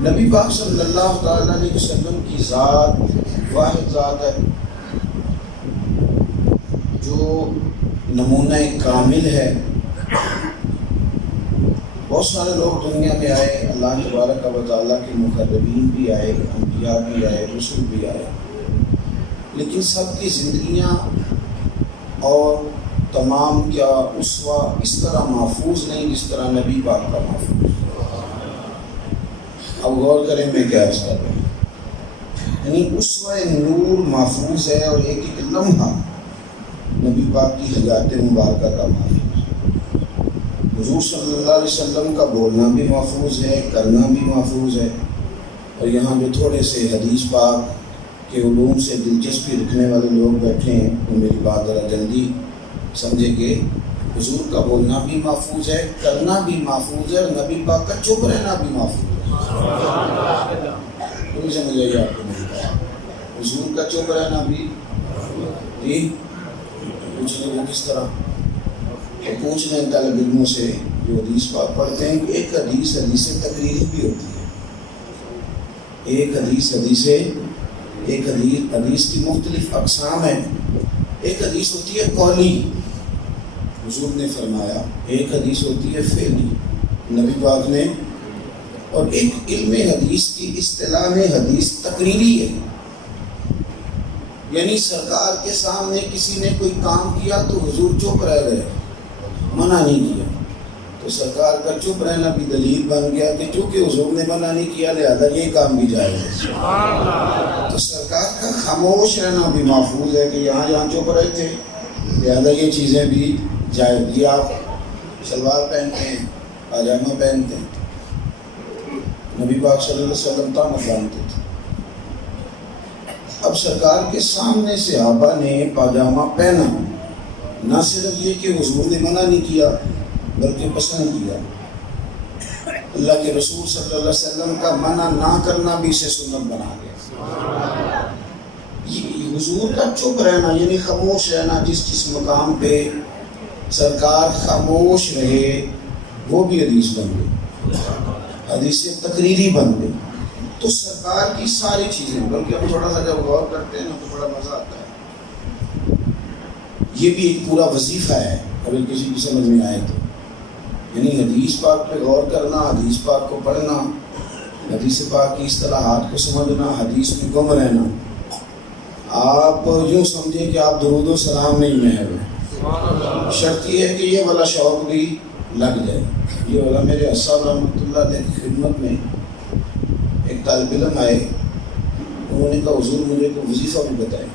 نبی پاک صلی اللہ تعالیٰ علیہ وسلم کی ذات واحد ذات ہے جو نمونہ کامل ہے۔ بہت سارے لوگ دنیا میں آئے، اللہ تبارک و تعالیٰ کے مقربین بھی آئے، انبیاء بھی آئے، رسول بھی آئے، لیکن سب کی زندگیاں اور تمام کیا اسوہ اس طرح محفوظ نہیں جس طرح نبی پاک کا محفوظ۔ اب غور کریں میں کیا عرض کر رہا ہوں، یعنی اسوہ نور محفوظ ہے اور ایک ایک لمحہ نبی پاک کی حیات مبارکہ کا محفوظ ہے۔ حضور صلی اللہ علیہ وسلم کا بولنا بھی محفوظ ہے، کرنا بھی محفوظ ہے۔ اور یہاں جو تھوڑے سے حدیث پاک کے علوم سے دلچسپی رکھنے والے لوگ بیٹھے ہیں وہ میری بات ذرا جلدی سمجھیں گے۔ حضور کا بولنا بھی محفوظ ہے، کرنا بھی محفوظ ہے، اور نبی پاک کا چپ رہنا بھی محفوظ ہے۔ کوئی سمجھ آئیے آپ کو میری بات؟ حضور کا چپ رہنا بھی جی پوچھ لیں وہ کس طرح؟ تو پوچھ لیں طالب علموں سے جو حدیث پاک پڑھتے ہیں کہ ایک حدیث تقریری بھی ہوتی ہے، ایک حدیث کی مختلف اقسام ہیں۔ ایک حدیث ہوتی ہے قولی، حضور نے فرمایا، ایک حدیث ہوتی ہے فعلی، نبی پاک نے، اور ایک علم حدیث کی اصطلاح میں حدیث تقریری ہے، یعنی سرکار کے سامنے کسی نے کوئی کام کیا تو حضور چپ رہ گئے، منع نہیں کیا، تو سرکار کا چپ رہنا بھی دلیل بن گیا کہ چونکہ حضور نے منع نہیں کیا لہذا یہ کام بھی جائز ہے۔ تو سرکار کا خاموش رہنا بھی محفوظ ہے کہ یہاں چپ رہے تھے لہذا یہ چیزیں بھی جائز۔ یہ آپ شلوار پہنتے ہیں، پاجامہ پہنتے ہیں، نبی پاک صلی اللہ علیہ وسلم تامت باندھتے تھے۔ اب سرکار کے سامنے صحابہ نے پاجامہ پہنا، نہ صرف یہ کہ حضور نے منع نہیں کیا بلکہ پسند کیا۔ اللہ کے رسول صلی اللہ علیہ وسلم کا منع نہ کرنا بھی اسے سنت بنا گیا۔ یہ حضور کا چپ رہنا یعنی خاموش رہنا، جس مقام پہ سرکار خاموش رہے وہ بھی حدیث بن گئی، حدیث تقریری بن گئی۔ تو سرکار کی ساری چیزیں، بلکہ ہم تھوڑا سا جب غور کرتے ہیں نا تو بڑا مزہ آتا ہے۔ یہ بھی ایک پورا وظیفہ ہے اگر کسی کی سمجھ میں آئے تو، یعنی حدیث پاک پہ غور کرنا، حدیث پاک کو پڑھنا، حدیث پاک کی اصطلاحات کو سمجھنا، حدیث میں گم رہنا۔ آپ یوں سمجھیں کہ آپ درود و سلام میں ہی محو ہیں۔ شرط یہ ہے کہ یہ والا شوق بھی لگ جائے۔ یہ والا میرے صاحب رحمۃ اللہ علیہ کی خدمت میں ایک طالب علم آئے، انہوں نے کہا حضور مجھے کوئی وظیفہ بھی بتائیں۔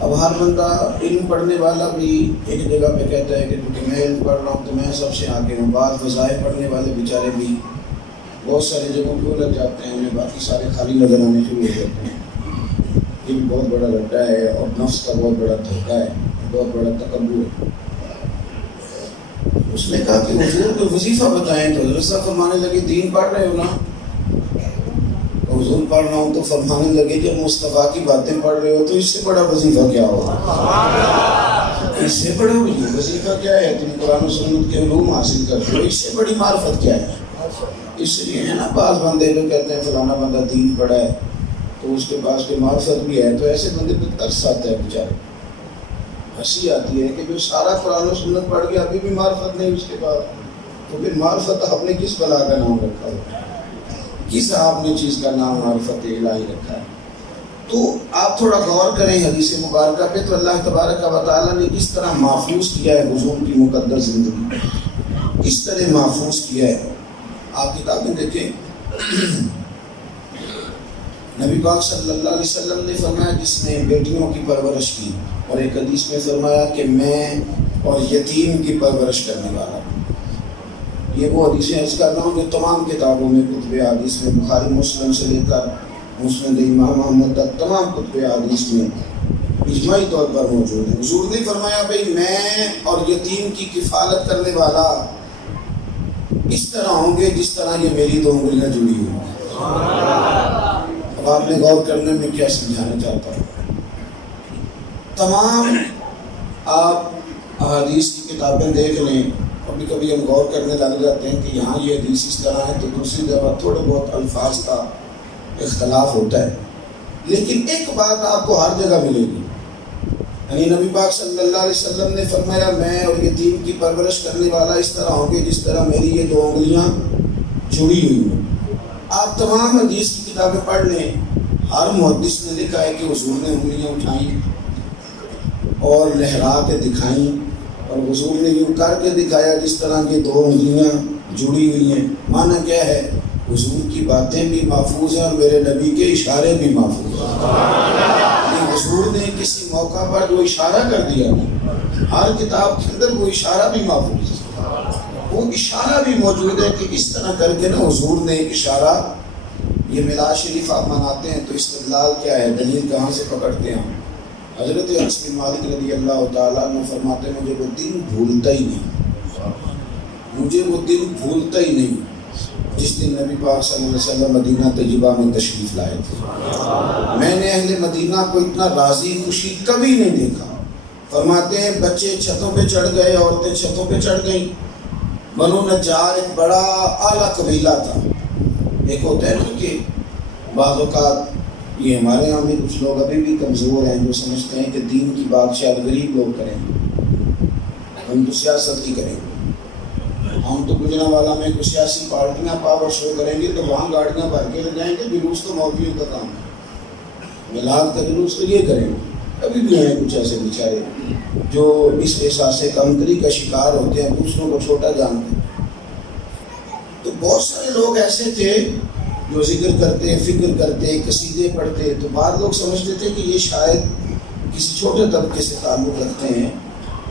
اب ہر بندہ علم پڑھنے والا بھی ایک جگہ پہ کہتا ہے کہ کیونکہ میں علم پڑھ رہا ہوں تو میں سب سے آگے ہوں۔ بعض وظائف پڑھنے والے بیچارے بھی بہت ساری جگہوں پہ لگ جاتے ہیں، انہیں باقی سارے خالی نظر آنے شروع ہو جاتے ہیں۔ یہ بھی بہت بڑا لڈا ہے اور نفس کا بہت بڑا دھوکہ ہے، بہت بڑا تکبر ہے۔ اس نے کہا کہ حضور کو وظیفہ بتائیں، تو حضرت صاحب فرمانے لگے دین پڑھ رہے ہو نا؟ حضور پڑھ رہا ہوں تو فرمانے لگے جب مصطفیٰ کی باتیں پڑھ رہے ہو تو اس سے بڑا وظیفہ کیا ہوگا؟ اس سے بڑا وظیفہ کیا ہے؟ تم قرآن و سنت کے علوم حاصل کرتے ہو، اس سے بڑی معرفت کیا ہے؟ اس لیے ہے نا بعض بندے جو کہتے ہیں فلانا بندہ دین پڑھا ہے تو اس کے پاس کوئی معرفت بھی ہے، تو ایسے بندے پہ ترس آتا ہے بیچارے، ہنسی آتی ہے کہ جو سارا قرآن و سنت پڑھ گیا ابھی بھی معرفت نہیں اس کے بعد، تو پھر معرفت آپ نے کس بلا کا نام رکھا ہے؟ کس آپ نے چیز کا نام معرفت الہی رکھا ہے؟ تو آپ تھوڑا غور کریں حدیث مبارکہ پہ، تو اللہ تبارک و تعالیٰ نے کس طرح محفوظ کیا ہے حضور کی مقدس زندگی، کس طرح محفوظ کیا ہے۔ آپ کتابیں دیکھیں، نبی پاک صلی اللہ علیہ وسلم نے فرمایا جس نے بیٹیوں کی پرورش کی، اور ایک حدیث میں فرمایا کہ میں اور یتیم کی پرورش کرنے والا ہوں۔ یہ وہ حدیثیں عرض کر رہا ہوں جو تمام کتابوں میں کتب حدیث میں، بخاری مسلم سے لے کر مسند امام احمد تک تمام کتب حدیث میں اجماعی طور پر موجود ہیں۔ حضور نے فرمایا بھئی میں اور یتیم کی کفالت کرنے والا اس طرح ہوں گے جس طرح یہ میری دو انگلیاں جڑی ہوئی ہیں۔ اب آپ نے غور کرنے میں کیا سمجھانا چاہتا ہوں، تمام آپ احادیث کی کتابیں دیکھ لیں، کبھی کبھی ہم غور کرنے لگ جاتے ہیں کہ یہاں یہ حدیث اس طرح ہے تو دوسری جگہ تھوڑے بہت الفاظ کا اختلاف ہوتا ہے، لیکن ایک بات آپ کو ہر جگہ ملے گی، یعنی نبی پاک صلی اللہ علیہ وسلم نے فرمایا میں اور یتیم کی پرورش کرنے والا اس طرح ہوں گے جس طرح میری یہ 2 انگلیاں جڑی ہوئی ہیں۔ آپ تمام حدیث کی کتابیں پڑھ لیں، ہر محدث نے لکھا ہے کہ حضور نے انگلیاں اٹھائیں اور لہرا کے دکھائیں، اور حضور نے یوں کر کے دکھایا جس طرح یہ 2 انگلیاں جڑی ہوئی ہیں۔ معنی کیا ہے؟ حضور کی باتیں بھی محفوظ ہیں اور میرے نبی کے اشارے بھی محفوظ ہیں۔ حضور نے کسی موقع پر جو اشارہ کر دیا، ہر کتاب کے اندر وہ اشارہ بھی محفوظ ہے، وہ اشارہ بھی موجود ہے کہ اس طرح کر کے نا حضور نے ایک اشارہ۔ یہ میلاد شریف آپ مناتے ہیں تو استدلال کیا ہے، دلیل کہاں سے پکڑتے ہیں؟ حضرت انس بن مالک رضی اللہ تعالیٰ عنہ فرماتے ہیں مجھے وہ دن بھولتا ہی نہیں، مجھے وہ دن بھولتا ہی نہیں جس دن نبی پاک صلی اللہ علیہ وسلم مدینہ طیبہ میں تشریف لائے تھے۔ میں نے اہل مدینہ کو اتنا راضی خوشی کبھی نہیں دیکھا۔ فرماتے ہیں بچے چھتوں پہ چڑھ گئے، عورتیں چھتوں پہ چڑھ گئیں۔ بنو نجار ایک بڑا اعلیٰ قبیلہ تھا۔ ایک ہوتا ہے نا کہ بعض اوقات یہ ہمارے یہاں بھی کچھ لوگ ابھی بھی کمزور ہیں جو سمجھتے ہیں کہ دین کی بات شاید غریب لوگ کریں، ہم تو سیاست کی کریں گے، ہم تو گجرانوالہ میں کچھ سیاسی پارٹیاں پاور شو کریں گے تو وہاں گاڑیاں بھر کے لے جائیں گے، جلوس تو مولویوں کا کام ہے، میلاد کا جلوس تو یہ کریں گے۔ ابھی بھی ہیں کچھ ایسے بیچارے جو اس احساس کمتری کا شکار ہوتے ہیں، دوسروں کو چھوٹا جانتے ہیں۔ تو بہت سارے لوگ ایسے تھے جو ذکر کرتے، فکر کرتے، قصیدے پڑھتے، تو بعض لوگ سمجھتے تھے کہ یہ شاید کسی چھوٹے طبقے سے تعلق رکھتے ہیں،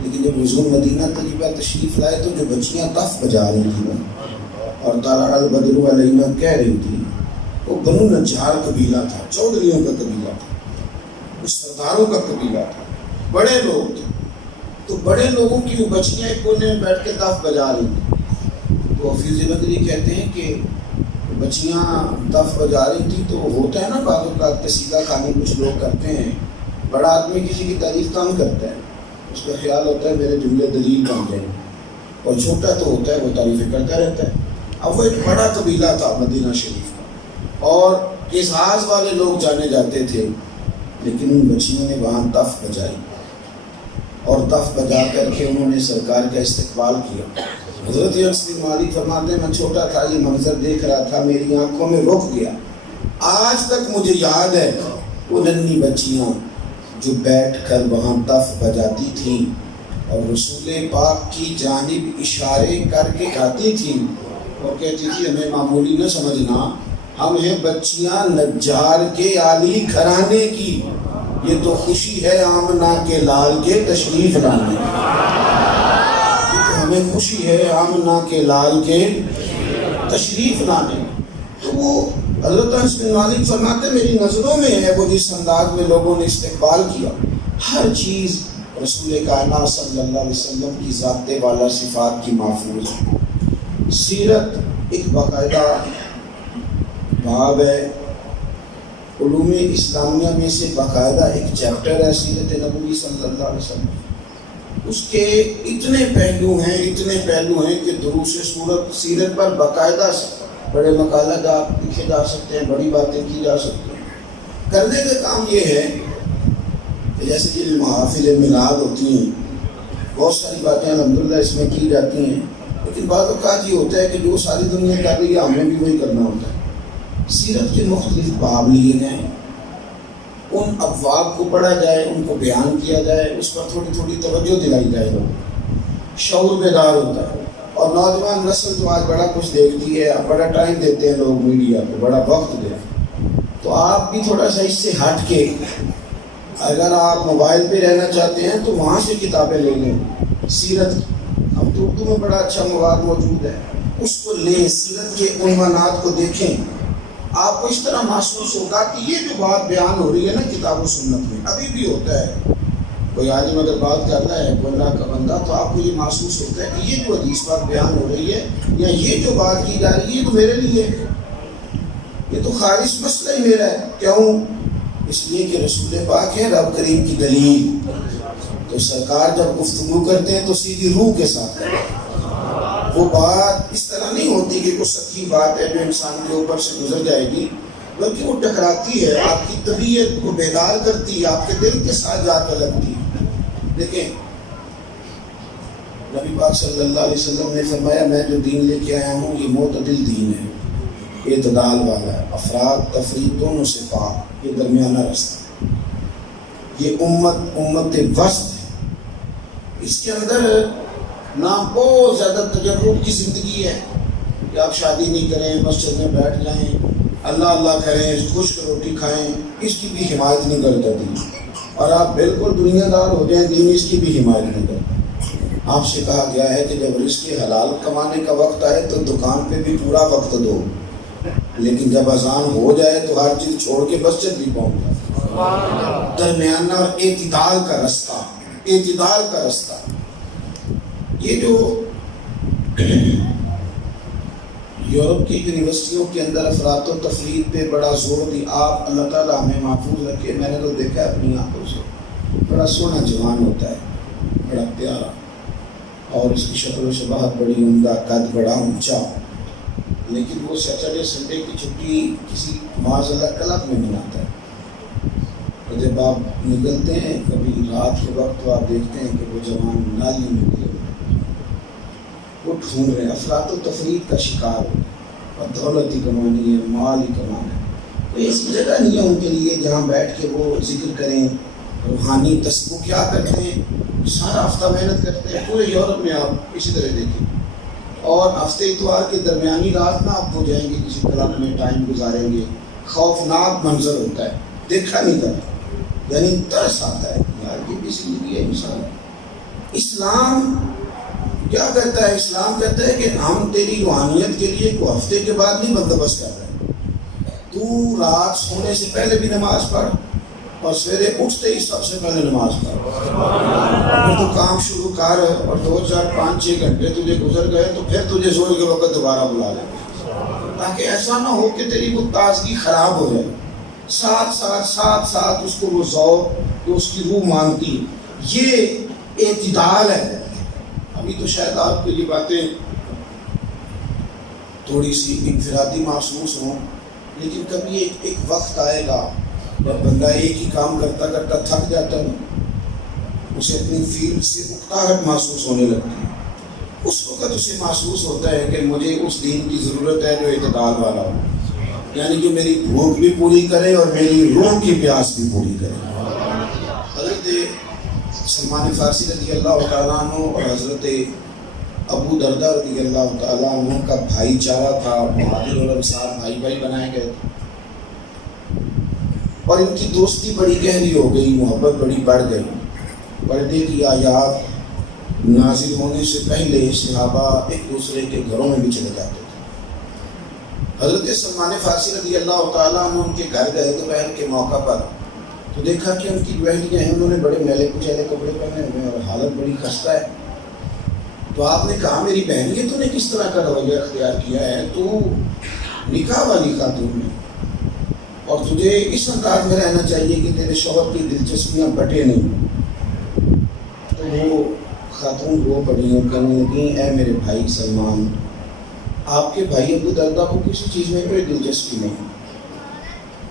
لیکن جب حضور مدینہ طیبہ تشریف لائے تو جو بچیاں تف بجا رہی تھیں اور طلع البدر علینا کہہ رہی تھیں، وہ بنو نجار قبیلہ تھا، چودھریوں کا قبیلہ تھا، وہ سرداروں کا قبیلہ تھا، بڑے لوگ تھے۔ تو بڑے لوگوں کی وہ بچیاں ایک کونے میں بیٹھ کے تف بجا رہی تھیں۔ تو حفیظ بدری کہتے ہیں کہ بچیاں تف بجا رہی تھیں تو ہوتا ہے نا بعض اوقات قصیدہ خوانی کچھ لوگ کرتے ہیں، بڑا آدمی کسی کی تعریف کم کرتا ہے، اس کا خیال ہوتا ہے میرے جملے دلیل بن جائیں، اور چھوٹا تو ہوتا ہے وہ تعریفیں کرتا رہتا ہے۔ اب وہ ایک بڑا قبیلہ تھا مدینہ شریف کا، اور اعزاز والے لوگ جانے جاتے تھے، لیکن ان بچیوں نے وہاں تف بجائی اور تف بجا کر کے انہوں نے سرکار کا استقبال کیا۔ حضرت انس بن مالک فرماتے ہیں میں چھوٹا تھا، یہ منظر دیکھ رہا تھا، میری آنکھوں میں رک گیا۔ آج تک مجھے یاد ہے وہ ننھی بچیاں جو بیٹھ کر وہاں تف بجاتی تھیں اور رسول پاک کی جانب اشارے کر کے گاتی تھیں اور کہتی تھی ہمیں معمولی نہ سمجھنا، ہم ہیں بچیاں نجار کے عالی گھرانے کی، یہ تو خوشی ہے آمنہ کے لال کے تشریف لانے، ہمیں خوشی ہے آمنہ کے لال کے تشریف لانے۔ تو وہ حضرت انس بن مالک فرماتے میری نظروں میں ہے وہ جس انداز میں لوگوں نے استقبال کیا، ہر چیز رسول کائنات صلی اللہ علیہ وسلم کی ذات والا صفات کی محفوظ ہے۔ سیرت ایک باقاعدہ باب ہے، علوم اسلامیہ میں سے باقاعدہ ایک چیپٹر ہے سیرت نبوی صلی اللہ علیہ وسلم۔ اس کے اتنے پہلو ہیں کہ دروس سورت سیرت پر باقاعدہ بڑے مقالات لکھے جا سکتے ہیں، بڑی باتیں کی جا سکتی ہیں۔ کرنے کا کام یہ ہے کہ جیسے کہ محافل میلاد ہوتی ہیں، بہت ساری باتیں الحمدللہ اس میں کی جاتی ہیں، لیکن بعض اوقات یہ ہوتا ہے کہ جو ساری دنیا کر رہی ہے ہمیں بھی وہی کرنا ہوتا ہے۔ سیرت کے مختلف باب لیے گئے، ان ابواب کو پڑھا جائے، ان کو بیان کیا جائے، اس پر تھوڑی تھوڑی توجہ دلائی جائے، لوگ شعور بیدار ہوتا ہے۔ اور نوجوان نسل جو آج بڑا کچھ دیکھتی ہے، بڑا ٹائم دیتے ہیں لوگ میڈیا کو، بڑا وقت دیتے ہیں، تو آپ بھی تھوڑا سا اس سے ہٹ کے اگر آپ موبائل پہ رہنا چاہتے ہیں تو وہاں سے کتابیں لے لیں سیرت کی۔ اب تو اردو میں بڑا اچھا مواد موجود ہے، اس کو لیں، سیرت کے عنوانات کو دیکھیں، آپ کو اس طرح محسوس ہوگا کہ یہ جو بات بیان ہو رہی ہے نا کتاب و سنت میں، ابھی بھی ہوتا ہے، کوئی عالم اگر بات کر رہا ہے کوئی اللہ کا بندہ، تو آپ کو یہ محسوس ہوتا ہے کہ یہ جو حدیث بات بیان ہو رہی ہے یا یہ جو بات کی جا رہی ہے یہ تو میرے لیے، یہ تو خالص مسئلہ ہی میرا ہے۔ کیوں؟ اس لیے کہ رسول پاک ہے رب کریم کی دلیل، تو سرکار جب گفتگو کرتے ہیں تو سیدھی روح کے ساتھ کرتے ہیں، وہ بات اس طرح نہیں ہوتی کہ کوئی سچی بات ہے جو انسان کے اوپر سے گزر جائے گی، بلکہ وہ ٹکراتی ہے، آپ کی طبیعت کو بیدار کرتی ہے، آپ کے دل کے ساتھ جا کر لگتی ہے۔ دیکھیں نبی پاک صلی اللہ علیہ وسلم نے فرمایا میں جو دین لے کے آیا ہوں یہ معتدل دین ہے، اعتدال والا ہے، افراط تفریط دونوں سے پاک، یہ درمیانہ راستہ ہے، یہ امت وسط ہے، اس کے اندر نہ بہت زیادہ تجرب کی زندگی ہے کہ آپ شادی نہیں کریں، مسجد میں بیٹھ جائیں، اللہ اللہ کریں، خشک روٹی کھائیں، اس کی بھی حمایت نہیں کرتا دین، اور آپ بالکل دنیا دار ہو جائیں، دین اس کی بھی حمایت نہیں کرتا۔ آپ سے کہا گیا ہے کہ جب رزق حلال کمانے کا وقت آئے تو دکان پہ بھی پورا وقت دو، لیکن جب اذان ہو جائے تو ہر چیز چھوڑ کے مسجد بھی پہنچ جائے۔ درمیانہ اور اعتدال کا راستہ، اعتدال کا راستہ۔ یہ جو یورپ کی یونیورسٹیوں کے اندر افراط و تفریط پہ بڑا زور دی، آپ اللہ تعالیٰ ہمیں محفوظ رکھے۔ میں نے تو دیکھا ہے اپنی آنکھوں سے، بڑا سونا جوان ہوتا ہے، بڑا پیارا، اور اس کی شکل و شباہت بڑی عمدہ، قد بڑا اونچا، لیکن وہ سیٹرڈے سنڈے کی چھٹی کسی معاذ اللہ کلب میں مناتا ہے، اور جب آپ نکلتے ہیں کبھی رات کے وقت تو آپ دیکھتے ہیں کہ وہ جوان نالی میں گرے، وہ ڈھونڈ رہے ہیں، افراط و تفریط کا شکار ہو، اور دولت ہی کمانی ہے، مال ہی کمانا ہے۔ کوئی ایسی جگہ نہیں ہے ان کے لیے جہاں بیٹھ کے وہ ذکر کریں، روحانی تصویر کیا کرتے ہیں، سارا ہفتہ محنت کرتے ہیں۔ پورے یورپ میں آپ اسی طرح دیکھیں، اور ہفتے اتوار کے درمیانی رات میں آپ ہو جائیں گے کسی کلب میں ٹائم گزاریں گے، خوفناک منظر ہوتا ہے، دیکھا نہیں کرتا، یعنی ترس آتا ہے یار یہ بھی زندگی ہے انسان۔ اسلام کیا کہتا ہے؟ اسلام کہتا ہے کہ ہم تیری روحانیت کے لیے کوئی ہفتے کے بعد نہیں بندوبست کر رہے، تو رات سونے سے پہلے بھی نماز پڑھ، اور سویرے اٹھتے ہی سب سے پہلے نماز پڑھ، پھر تو کام شروع کر، اور 2 4 5 6 گھنٹے تجھے گزر گئے تو پھر تجھے زور کے وقت دوبارہ بلا لیں، تاکہ ایسا نہ ہو کہ تیری وہ تازگی خراب ہو جائے۔ ساتھ اس کو وہ ذوق جو اس کی روح مانگتی، یہ اعتدال ہے۔ ابھی تو شاید آپ کو یہ باتیں تھوڑی سی انفرادی محسوس ہوں، لیکن کبھی ایک وقت آئے گا جب بندہ ایک ہی کام کرتا کرتا تھک جاتا ہے، اسے اپنی فیلڈ سے اکتاہٹ محسوس ہونے لگتی ہے، اس وقت اسے محسوس ہوتا ہے کہ مجھے اس دین کی ضرورت ہے جو اعتدال والا ہو، یعنی جو میری بھوک بھی پوری کرے اور میری روح کی پیاس بھی پوری کرے۔ حضرت سلمان فارسی رضی اللہ تعالیٰ عنہ اور حضرت ابو دردہ رضی اللہ تعالیٰ عنہ کا بھائی چارہ تھا، مہاجر اور انصار بھائی بھائی بنائے گئے تھے، اور ان کی دوستی بڑی گہری ہو گئی، محبت بڑی بڑھ گئی۔ پردے کی آیات نازل ہونے سے پہلے صحابہ ایک دوسرے کے گھروں میں بھی چلے جاتے تھے۔ حضرت سلمان فارسی رضی اللہ تعالیٰ عنہ ان کے گھر گئے دوپہر کے موقع پر، تو دیکھا کہ ان کی جو اہلیہ ہیں انہوں نے بڑے میلے کچیلے کپڑے پہنے ہوئے ہیں اور حالت بڑی خستہ ہے۔ تو آپ نے کہا میری بہن یہ تو نے کس طرح کا رویہ اختیار کیا ہے، تو نکاح والی خاتون میں، اور تجھے اس انداز میں رہنا چاہیے کہ تیرے شوہر کی دلچسپیاں بٹے نہیں۔ تو وہ خاتون رو پڑی اور کہنے لگی اے میرے بھائی سلمان، آپ کے بھائی ابو دردہ کو کسی چیز میں کوئی دلچسپی نہیں،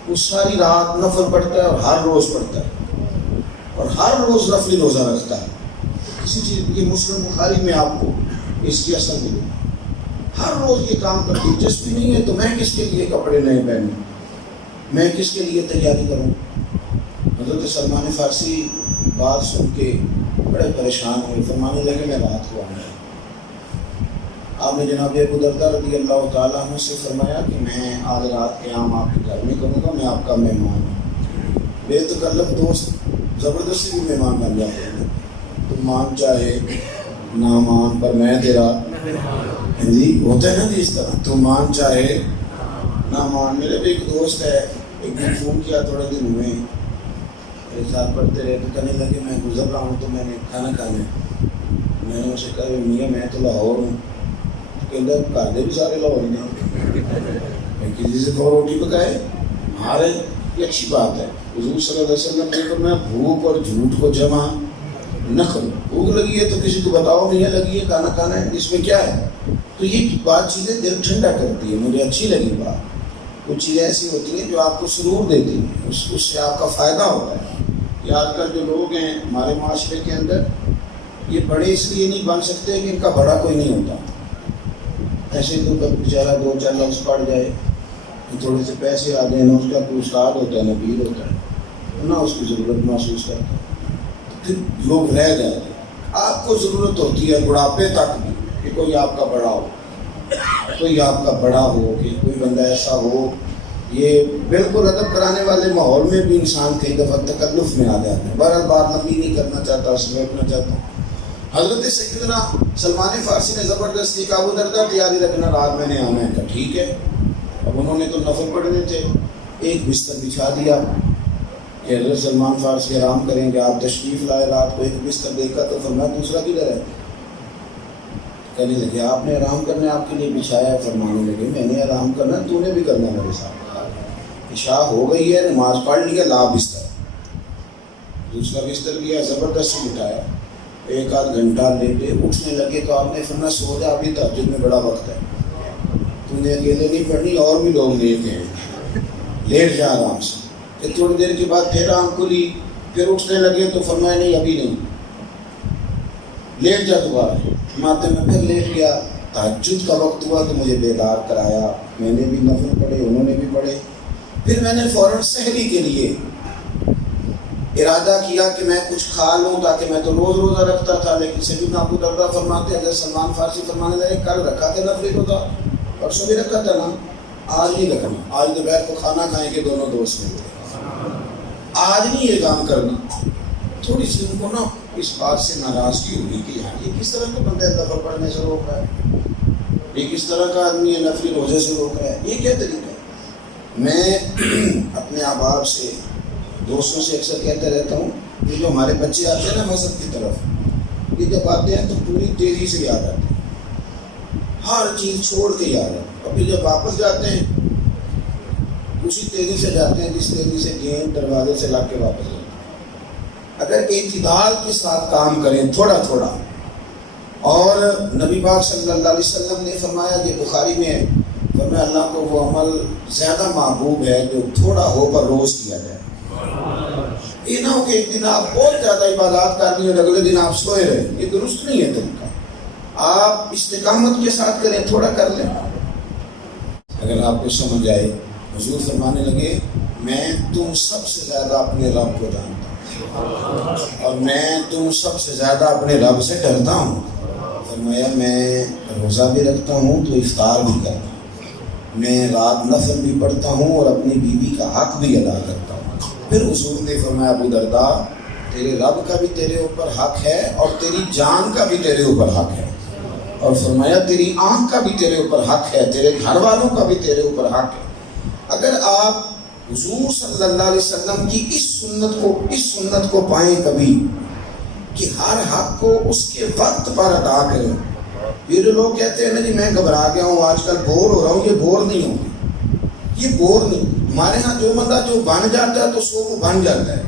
وہ ساری رات نفل پڑھتا ہے اور ہر روز پڑھتا ہے، اور ہر روز نفلی روزہ رکھتا ہے، کسی چیز، یہ مسلم بخاری میں آپ کو اس کی اثر ملے، ہر روز یہ کام پر دلچسپی نہیں ہے، تو میں کس کے لیے کپڑے نئے پہنوں، میں کس کے لیے تیاری کروں۔ حضرت سلمان فارسی بات سن کے بڑے پریشان ہوئے، فرمانے لگے میں رات کو آؤں گا۔ آپ نے جناب ابو دردہ رضی اللہ تعالیٰ عنہ سے فرمایا کہ میں آج رات قیام آپ کے گھر میں کروں گا، میں آپ کا مہمان ہوں۔ بے تکلف دوست زبردستی بھی مہمان بن جاتے ہیں، تو مان چاہے نہ مان پر میں تیرا، جی ہوتا ہے نا جی اس طرح، تو مان چاہے نہ مان۔ میرے بھی ایک دوست ہے، ایک دن فون کیا تھوڑے دن ہوئے، میرے ساتھ پڑھتے رہے، تو کہنے لگے میں گزر رہا ہوں تو میں نے کھانا کھانا ہے۔ میں نے اسے کہا میاں میں تو لاہور ہوں، کہ گھر دے بھی سارے لاہور ہی نہیں، میں کسی سے 2 روٹی پکائے ہمارے، یہ اچھی بات ہے۔ حضور صلی اللہ علیہ وسلم نے فرمایا بھوک اور جھوٹ کو جمع نہ کرو. بھوک لگی ہے تو کسی کو بتاؤ نہیں لگی ہے کھانا کھانا ہے, اس میں کیا ہے. تو یہ بات چیزیں دل ٹھنڈا کرتی ہے. مجھے اچھی لگی بات. کچھ چیزیں ایسی ہوتی ہیں جو آپ کو سرور دیتی ہیں, اس سے آپ کا فائدہ ہوتا ہے. یہ آج کل جو لوگ ہیں ہمارے معاشرے کے اندر, یہ بڑے اس لیے نہیں بن سکتے کہ ان کا بڑا کوئی نہیں ہوتا. ایسے تو بیچارہ 2-4 لفظ پڑھ جائے, تھوڑے سے پیسے آ جائیں, نہ اس کا کوئی استاد ہوتا ہے نہ پیر ہوتا ہے, نہ اس کی ضرورت محسوس کرتا ہے, پھر لوگ رہ جاتے ہیں. آپ کو ضرورت ہوتی ہے بڑھاپے تک بھی کہ کوئی آپ کا بڑا ہو, کوئی آپ کا بڑا ہو, کہ کوئی بندہ ایسا ہو. یہ بالکل ادب کرانے والے ماحول میں بھی انسان کئی دفعہ تکلف میں آ جاتا ہے. بہرحال بات لمبی نہیں کرنا چاہتا, سمیٹنا چاہتا ہوں. حضرت سیدنا سلمان فارسی نے زبردستی کہا ابو درداء تیاری رکھنا, رات میں نے آنا ہے. کہا ٹھیک ہے. اب انہوں نے تو نفل پڑھنے تھے, ایک بستر بچھا دیا کہ حضرت سلمان فارسی آرام کریں گے. آپ تشریف لائے, رات کو ایک بستر دیکھا تو فرمایا دوسرا کدھر ہے. کہنے لگے آپ نے آرام کرنا ہے, آپ کے لیے بچھایا ہے. فرمانے لگے میں نے آرام کرنا, تو نے بھی کرنا میرے ساتھ. عشاء ہو گئی ہے, نماز پڑھ لی ہے, لا بستر. دوسرا بستر لیا, زبردست بٹھایا, 1-8 گھنٹہ لیٹے. اٹھنے لگے تو آپ نے فرمایا سو جا, ابھی تہجد میں بڑا وقت ہے, تو نے اکیلے نہیں پڑھنی, اور بھی لوگ لیٹ ہیں, لیٹ جا آرام سے. کہ تھوڑی دیر کے بعد پھر آنکھ کھلی, پھر اٹھنے لگے تو فرمایا نہیں ابھی نہیں, لیٹ جا دوبارہ. ماتے میں پھر لیٹ گیا. تہجد کا وقت ہوا تو مجھے بیدار کرایا, میں نے بھی نفل پڑھے, انہوں نے بھی پڑھے. پھر میں نے فوراً سحری کے لیے ارادہ کیا کہ میں کچھ کھا لوں, تاکہ میں تو روز روزہ رکھتا تھا. لیکن سیدنا ابو درداء فرماتے ہیں, حضرت سلمان فارسی فرمانے لگے کل رکھا تھا نفلی روزہ, پرسوں بھی رکھا تھا نا, آج نہیں رکھنا. آج دوپہر کو کھانا کھائیں گے دونوں دوست ملتے, آج نہیں یہ کام کرنا. تھوڑی سی ان کو نا اس بات سے ناراضگی ہوئی کہ یار یہ کس طرح کا بندہ نفل پڑھنے سے روک رہا ہے, یہ کس طرح کا آدمی ہے نفلی روزے سے روک رہا ہے, یہ کیا طریقہ ہے. میں اپنے احباب سے, دوستوں سے اکثر کہتا رہتا ہوں کہ جو ہمارے بچے آتے ہیں نا مذہب کی طرف, یہ جب آتے ہیں تو پوری تیزی سے یاد آتے ہیں, ہر چیز چھوڑ کے یاد آتے ہیں. اور پھر جب واپس جاتے ہیں اسی تیزی سے جاتے ہیں جس تیزی سے گیند دروازے سے لا کے واپس جاتے ہیں. اگر اعتدال کے ساتھ کام کریں تھوڑا تھوڑا, اور نبی پاک صلی اللہ علیہ وسلم نے فرمایا, یہ بخاری میں ہے, فرمایا اللہ کو وہ عمل زیادہ محبوب ہے جو تھوڑا ہو پر روز کیا جائے. یہ نہ ہو کہ ایک دن آپ بہت زیادہ عبادات کر دیں اور اگلے دن آپ سوئے رہے, یہ درست نہیں ہے طریقہ. آپ استقامت کے ساتھ کریں, تھوڑا کر لیں. اگر آپ کو سمجھ آئے, حضور فرمانے لگے میں تم سب سے زیادہ اپنے رب کو جانتا ہوں اور میں تم سب سے زیادہ اپنے رب سے ڈرتا ہوں. فرمایا میں روزہ بھی رکھتا ہوں تو افطار بھی کرتا ہوں, میں رات نفل بھی پڑھتا ہوں اور اپنی بیوی کا حق بھی ادا کرتا ہوں. پھر حضور نے فرمایا ابو درداء تیرے رب کا بھی تیرے اوپر حق ہے اور تیری جان کا بھی تیرے اوپر حق ہے, اور فرمایا تیری آنکھ کا بھی تیرے اوپر حق ہے, تیرے گھر والوں کا بھی تیرے اوپر حق ہے. اگر آپ حضور صلی اللہ علیہ وسلم کی اس سنت کو پائیں کبھی کہ ہر حق کو اس کے وقت پر ادا کریں. یہ جو لوگ کہتے ہیں نا جی میں گھبرا گیا ہوں, آج کل بور ہو رہا ہوں, یہ بور نہیں ہوگی, یہ بور نہیں. ہمارے ہاں جو بندہ جو بن جاتا ہے تو سو وہ بن جاتا ہے,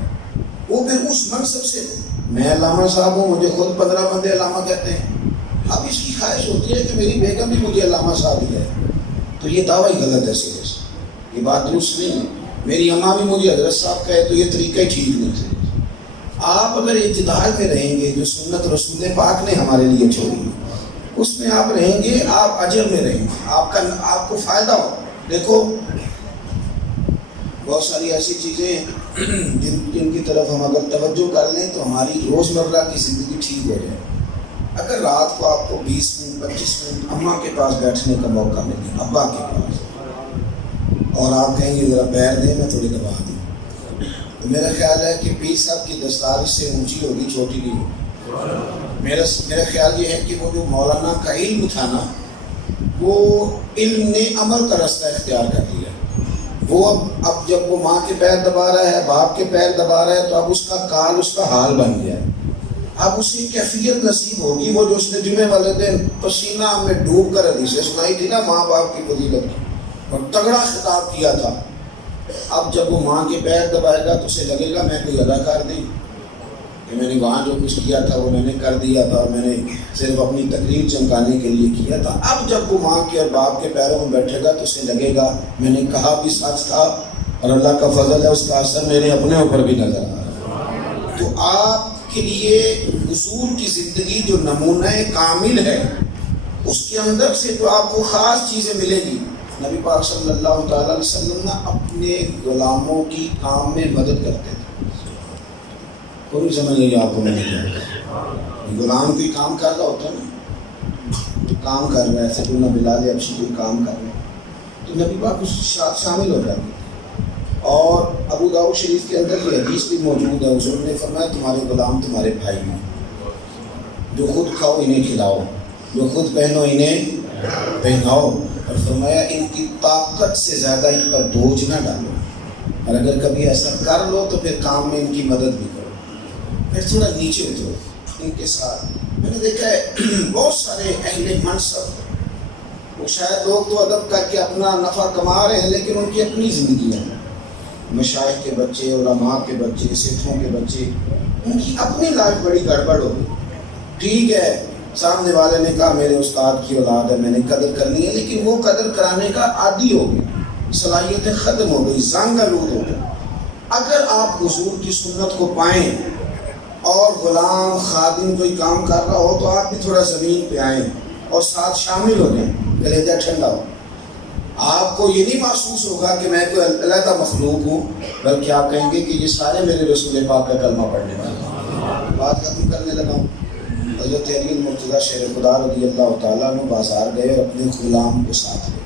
وہ پھر اس منصب سے, میں علامہ صاحب ہوں, مجھے خود 15 بندے علامہ کہتے ہیں. اب اس کی خواہش ہوتی ہے کہ میری بیگم بھی مجھے علامہ صاحب ہی ہے, تو یہ دعویٰ ہی غلط ہے سرے سے, یہ بات درست نہیں ہے. میری اماں بھی مجھے حضرت صاحب کہے تو یہ طریقہ ہی ٹھیک نہیں ہے. آپ اگر اعتدال میں رہیں گے, جو سنت رسول پاک نے ہمارے لیے چھوڑی ہے اس میں آپ رہیں گے, آپ اجر میں رہیں گے, آپ کو فائدہ ہو. دیکھو بہت ساری ایسی چیزیں جن کی طرف ہم اگر توجہ کر لیں تو ہماری روزمرہ کی زندگی ٹھیک ہو جائے. اگر رات کو آپ کو 20 منٹ 25 منٹ اماں کے پاس بیٹھنے کا موقع ملے, ابا کے پاس, اور آپ کہیں گے ذرا پیر دیں میں تھوڑی دبا دوں, تو میرا خیال ہے کہ پیر صاحب کی دستار اس سے اونچی ہوگی, چھوٹی نہیں ہوگی. میرا خیال یہ ہے کہ وہ جو مولانا کا علم تھا نا, وہ علم نے عمل کا رستہ اختیار کر لیا. وہ اب جب وہ ماں کے پیر دبا رہا ہے, باپ کے پیر دبا رہا ہے, تو اب اس کا کال, اس کا حال بن گیا ہے. اب اسی کیفیت نصیب ہوگی وہ جو اس نے جمعے والے دن پسینہ میں ڈوب کر حدیثیں سنائی تھی نا ماں باپ کی فضیلت کی, اور تگڑا خطاب کیا تھا. اب جب وہ ماں کے پیر دبائے گا تو اسے لگے گا میں کوئی اداکار نہیں, کہ میں نے وہاں جو کچھ کیا تھا وہ میں نے کر دیا تھا اور میں نے صرف اپنی تقریر چمکانے کے لیے کیا تھا. اب جب وہ ماں کے اور باپ کے پیروں میں بیٹھے گا تو اسے لگے گا میں نے کہا بھی سچ تھا اور اللہ کا فضل ہے اس کا اثر میرے اپنے اوپر بھی نظر آ رہا ہے. تو آپ کے لیے حضور کی زندگی جو نمونہ کامل ہے اس کے اندر سے جو آپ کو خاص چیزیں ملے گی. نبی پاک صلی اللہ تعالیٰ علیہ وسلم نے اپنے غلاموں کی کام میں مدد کرتے تھے. کوئی سمجھ نہیں آپ کو نہیں غلام کوئی کام کر رہا ہوتا ہے نا, کام کر رہا ہے ایسے کوئی نہ بلال ابشی کوئی کام کر رہا ہے تو نبی پاک اس ساتھ شامل ہو جاتے. اور ابو داؤد شریف کے اندر یہ حدیث بھی موجود ہے, حضور نے فرمایا تمہارے غلام تمہارے بھائی ہیں, جو خود کھاؤ انہیں کھلاؤ, جو خود پہنو انہیں پہناؤ, اور فرمایا ان کی طاقت سے زیادہ ان پر بوجھ نہ ڈالو, اور اگر کبھی ایسا کر لو تو پھر کام میں ان کی مدد بھی کرو, پھر تھوڑا نیچے اترو ان کے ساتھ. میں نے دیکھا ہے بہت سارے اہل منصب وہ شاید لوگ تو ادب کر کے اپنا نفع کما رہے ہیں لیکن ان کی اپنی زندگی ہے. مشائخ کے بچے, علماء کے بچے, سیٹھوں کے بچے, ان کی اپنی لائف بڑی گڑبڑ ہو گئی. ٹھیک ہے سامنے والے نے کہا میرے استاد کی اولاد ہے میں نے قدر کرنی ہے, لیکن وہ قدر کرانے کا عادی ہو گیا, صلاحیتیں ختم ہو گئی, زنگ آلود ہو گئی. اگر آپ حضور کی سنت کو پائیں اور غلام خادم کوئی کام کر رہا ہو تو آپ بھی تھوڑا زمین پہ آئیں اور ساتھ شامل ہو جائیں, کلیجہ ٹھنڈا ہو. آپ کو یہ نہیں محسوس ہوگا کہ میں کوئی علیحدہ مخلوق ہوں, بلکہ آپ کہیں گے کہ یہ سارے میرے رسول پاک کا کلمہ پڑھنے والے. بات ختم کرنے لگا ہوں. حضرت علی المرتضیٰ شیر خدا رضی اللہ تعالیٰ عنہ بازار گئے اور اپنے غلام کو ساتھ لے گئے.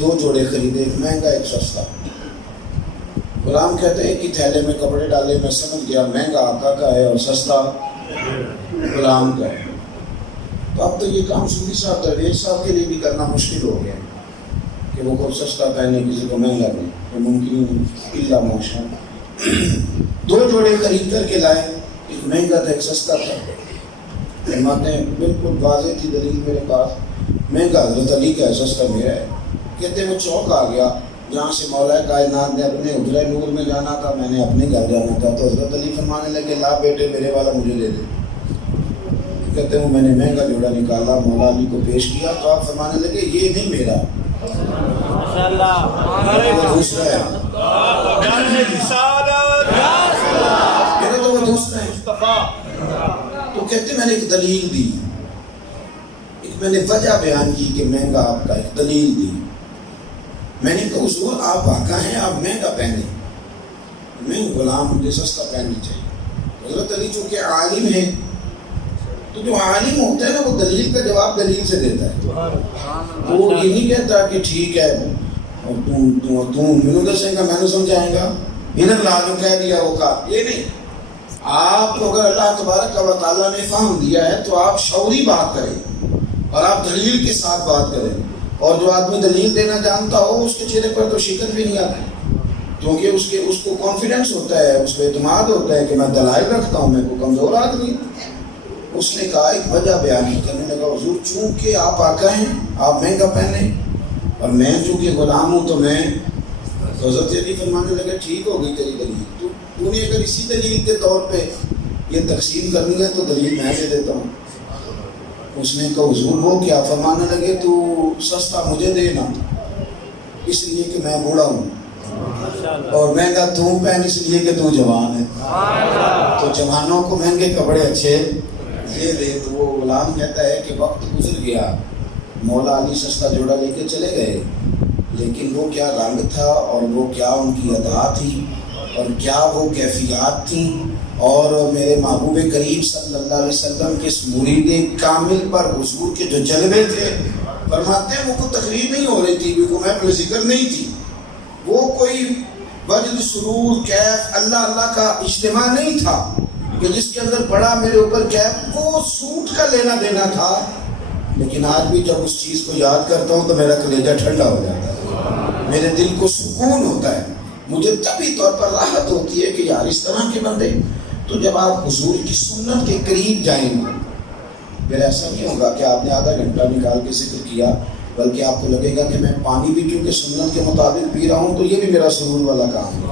2 جوڑے خریدے, ایک مہنگا ایک سستا. غلام کہتے ہیں کہ تھیلے میں کپڑے ڈالے, میں سمجھ گیا مہنگا آقا کا ہے اور سستا غلام کا ہے. تو اب تو یہ کام صوفی صاحب درویش صاحب کے لیے بھی کرنا مشکل ہو گیا کہ وہ خود سستا پہنے کسی کو مہنگا دیں, یہ ممکن نہیں الا ماشاء اللہ. 2 جوڑے خرید کر کے لائے, ایک مہنگا تھا ایک سستا تھا. فرماتے ہیں بالکل واضح تھی دلیل میرے پاس, مہنگا حضرت علی کا ہے سستا میرا ہے. کہتے ہیں وہ چوک آ گیا جہاں سے مولا کائنات نے اپنے حجرہ نور میں جانا تھا, میں نے اپنے گھر جانا تھا. تو حضرت علی فرمانے لگے لا بیٹے میرے والا مجھے دے دے. کہتے ہیں میں نے مہنگا جوڑا نکالا, مولا علی کو پیش کیا تو آپ فرمانے لگے یہ نہیں میرا, وہ دوسرا ہے, میرا تو وہ دوسرا ہے. تو کہتے میں نے ایک دلیل دی, ایک میں نے وجہ بیان کی کہ مہنگا آپ کا, ایک دلیل دی. میں نے کہا حضور آپ آقا ہیں, آپ مہنگا پہنے, میں غلام مجھے سستا پہننا چاہیے. حضرت علی چونکہ عالم ہے تو جو عالم ہوتا ہے نا وہ دلیل کا جواب دلیل سے دیتا ہے. وہ یہ نہیں کہتا کہ ٹھیک ہے تم مینو دسے گا میں نے سمجھائیں گا, ادھر لازم کہہ دیا وہ کا, یہ نہیں. آپ کو اگر اللہ تبارک و تعالیٰ نے فہم دیا ہے تو آپ شعوری بات کریں اور آپ دلیل کے ساتھ بات کریں. اور جو آدمی دلیل دینا جانتا ہو اس کے چہرے پر تو شکن بھی نہیں آتی, کیونکہ اس کو کانفیڈنس ہوتا ہے, اس کو اعتماد ہوتا ہے کہ میں دلائل رکھتا ہوں, میں کوئی کمزور آدمی. اس نے کہا ایک وجہ بیان کرنے لگا حضور چونکہ آپ آقا ہیں آپ مہنگا پہنے اور میں چونکہ غلام ہوں تو میں. حضرت علی فرمانے لگا ٹھیک ہو گئی تیری دلیل, تو نے اگر اسی دلیل کے طور پہ یہ تقسیم کرنی ہے تو دلیل میں دے دیتا ہوں. اس نے کہا حضور وہ کیا؟ فرمانے لگے تو سستا مجھے دینا اس لیے کہ میں بوڑھا ہوں اور مہنگا تو پہن اس لیے کہ تو جوان ہے. تو جوانوں کو مہنگے کپڑے اچھے یہ دے. تو وہ غلام کہتا ہے کہ وقت گزر گیا, مولا علی سستا جوڑا لے کے چلے گئے, لیکن وہ کیا رنگ تھا اور وہ کیا ان کی ادا تھی اور کیا وہ کیفیات تھیں, اور میرے محبوب کریم صلی اللہ علیہ وسلم کے مرید کامل پر حضور کے جو جلوے تھے. فرماتے ہیں وہ کوئی تقریر نہیں ہو رہی تھی, کوئی محفل ذکر نہیں تھی, وہ کوئی وجد سرور کیف اللہ اللہ کا اجتماع نہیں تھا کہ جس کے اندر بڑا میرے اوپر کیف وہ سوٹ کا لینا دینا تھا. لیکن آج بھی جب اس چیز کو یاد کرتا ہوں تو میرا کلیجہ ٹھنڈا ہو جاتا ہے, میرے دل کو سکون ہوتا ہے, مجھے طبی طور پر راحت ہوتی ہے کہ یار اس طرح کے بندے. تو جب آپ حضور کی سنت کے قریب جائیں گے پھر ایسا نہیں ہوگا کہ آپ نے آدھا گھنٹہ نکال کے ذکر کیا, بلکہ آپ کو لگے گا کہ میں پانی بھی کیونکہ سنت کے مطابق پی رہا ہوں تو یہ بھی میرا سرور والا کام ہے.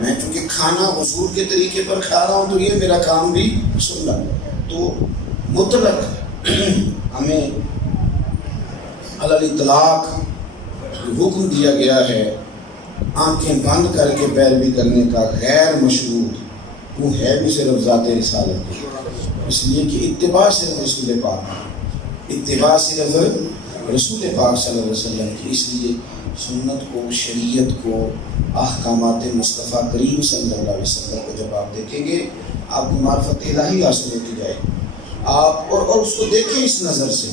میں چونکہ کھانا حضور کے طریقے پر کھا رہا ہوں تو یہ میرا کام بھی سنت. تو مطلق ہمیں علی الاطلاق حکم دیا گیا ہے آنکھیں بند کر کے پیروی کرنے کا، غیر مشروط. وہ ہے بھی صرف ذات رسالت کی، اس لیے کہ اتباع صرف رسول پاک، اتباع صرف رسول پاک صلی اللہ علیہ وسلم کی. اس لیے سنت کو، شریعت کو، احکامات مصطفیٰ کریم صلی اللہ علیہ وسلم کو جب آپ دیکھیں گے آپ کو معرفت الہی حاصل ہوتی جائے. آپ اور اس کو دیکھیں اس نظر سے،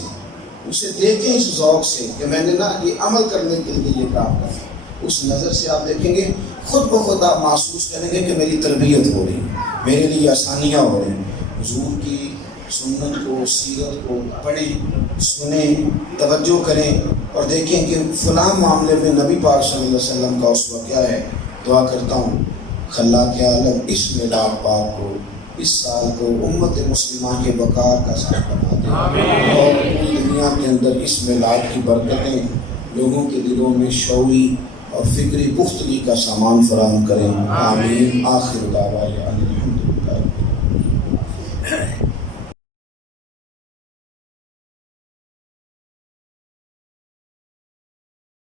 اسے دیکھیں اس ذوق سے کہ میں نے نا یہ عمل کرنے کے لیے یہ کام کرنا. اس نظر سے آپ دیکھیں گے خود بخود آپ محسوس کریں گے کہ میری تربیت ہو رہی ہے، میرے لیے آسانیاں ہو رہی ہیں. حضور کی سنت کو، سیرت کو پڑھیں، سنیں، توجہ کریں اور دیکھیں کہ فلاں معاملے میں نبی پاک صلی اللہ علیہ وسلم کا اسوہ کیا ہے. دعا کرتا ہوں خلاق عالم اس میلاد پاک کو، اس سال کو امت مسلمہ کے وقار کا ساتھ بنا دے اور پوری دنیا کے اندر اس میلاد کی برکتیں لوگوں کے دلوں میں شعوری اور فکری پختگی کا سامان فراہم کریں. آمین. آخر دعوانا الحمدللہ.